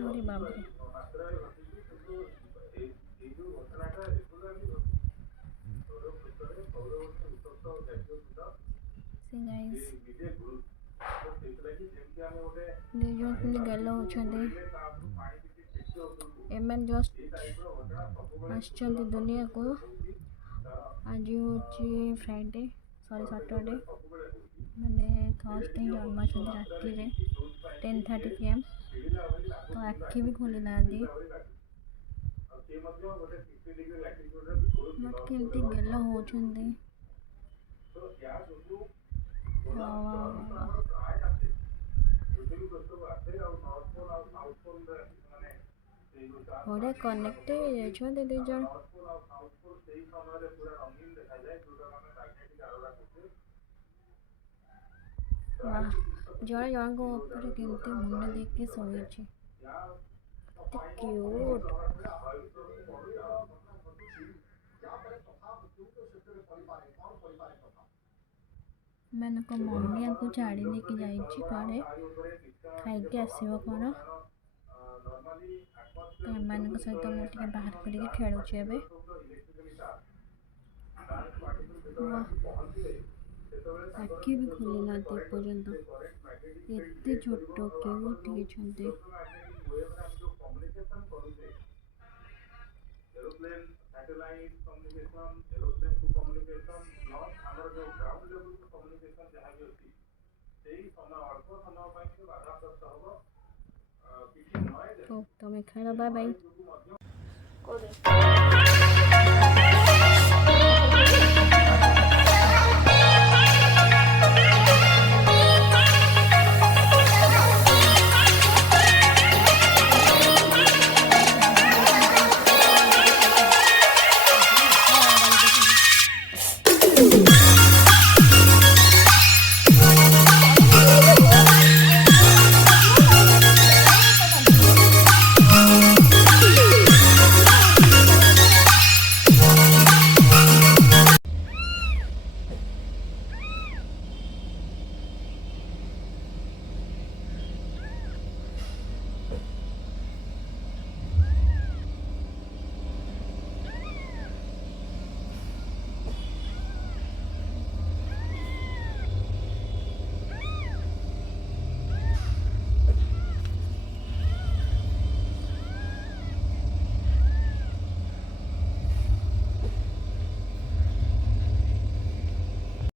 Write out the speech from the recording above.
अरे बाप रे से गाइस जो गल होछंदे एमन जस्ट आश्चंदी दुनिया को आज हूँ फ्राइडे सॉरी सैटरडे मैंने थर्सडे जन्म राति 10:30 PM तो आखि भी खोली ना दी बट केमती गल होछंदे बड़े कनेक्ट होते दु जन जड़े जन को केमती मुंड देखे शोचे क्यूट मैंने को मम्मी को छाड़ी देके जाइए कड़े खाई आसो कौन तो एम सहित मुझे बाहर कर खेलुचे आखि भी खोली ना पर्यंत एते छोट क्यूट तो तुम्हें खाना बाय बाय